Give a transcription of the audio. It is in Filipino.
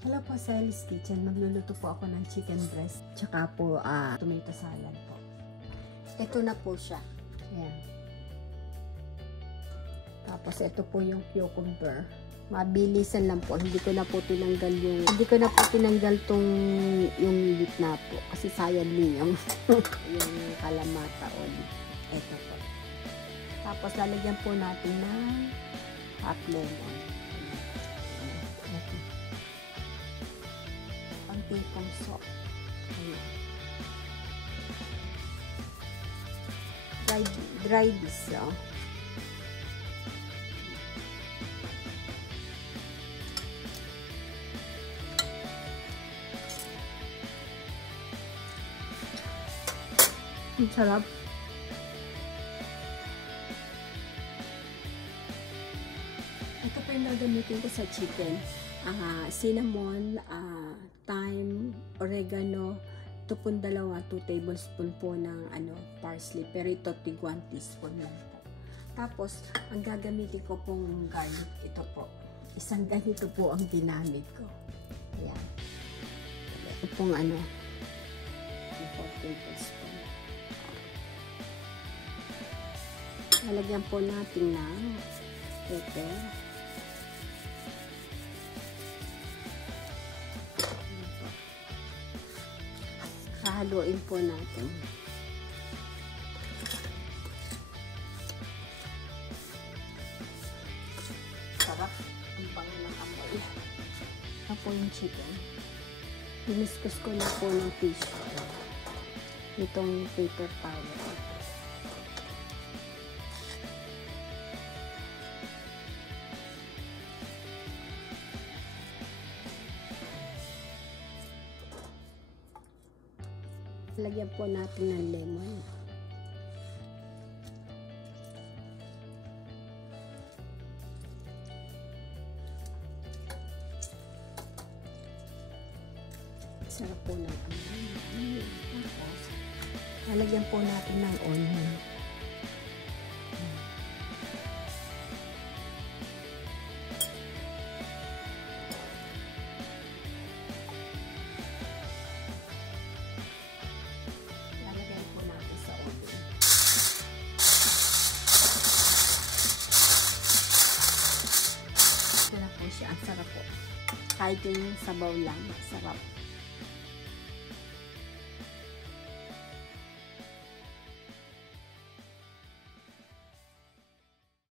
Hello po sa Ellie's Kitchen. Magluluto po ako ng chicken breast. Tsaka po tomato salad po. Ito na po siya. Ayan. Tapos ito po yung cucumber. Mabilisan lang po. Hindi ko na po tinanggal tong yung gitna po. Kasi sayang din yung yung kalamata o ito po. Tapos lalagyan po natin ng half lemon. Ito. Pangtikong salt. Ayan. Dry this, oh. Ang sarap. Ito po yung gagamitin ko sa chicken. Cinnamon, thyme, oregano, ito po 2 tablespoon po ng parsley. Pero ito, tig 1 teaspoon lang po. Tapos, ang gagamitin ko pong garlic, ito po. Isang ganito po ang ginamit ko. Ayan. Ito pong 4 tablespoon. Lalagyan po natin ng pepper. Haluin po natin. Sarap. Ang bango ng amoy. Ito po yung chicken. Hiniskus ko na po ng tissue. Itong paper towel. Lagyan po natin ng lemon. Sarap po ng amoy. Tapos, lalagyan po natin ng onion. Ang sarap po. Kahit yung sabaw lang, sarap.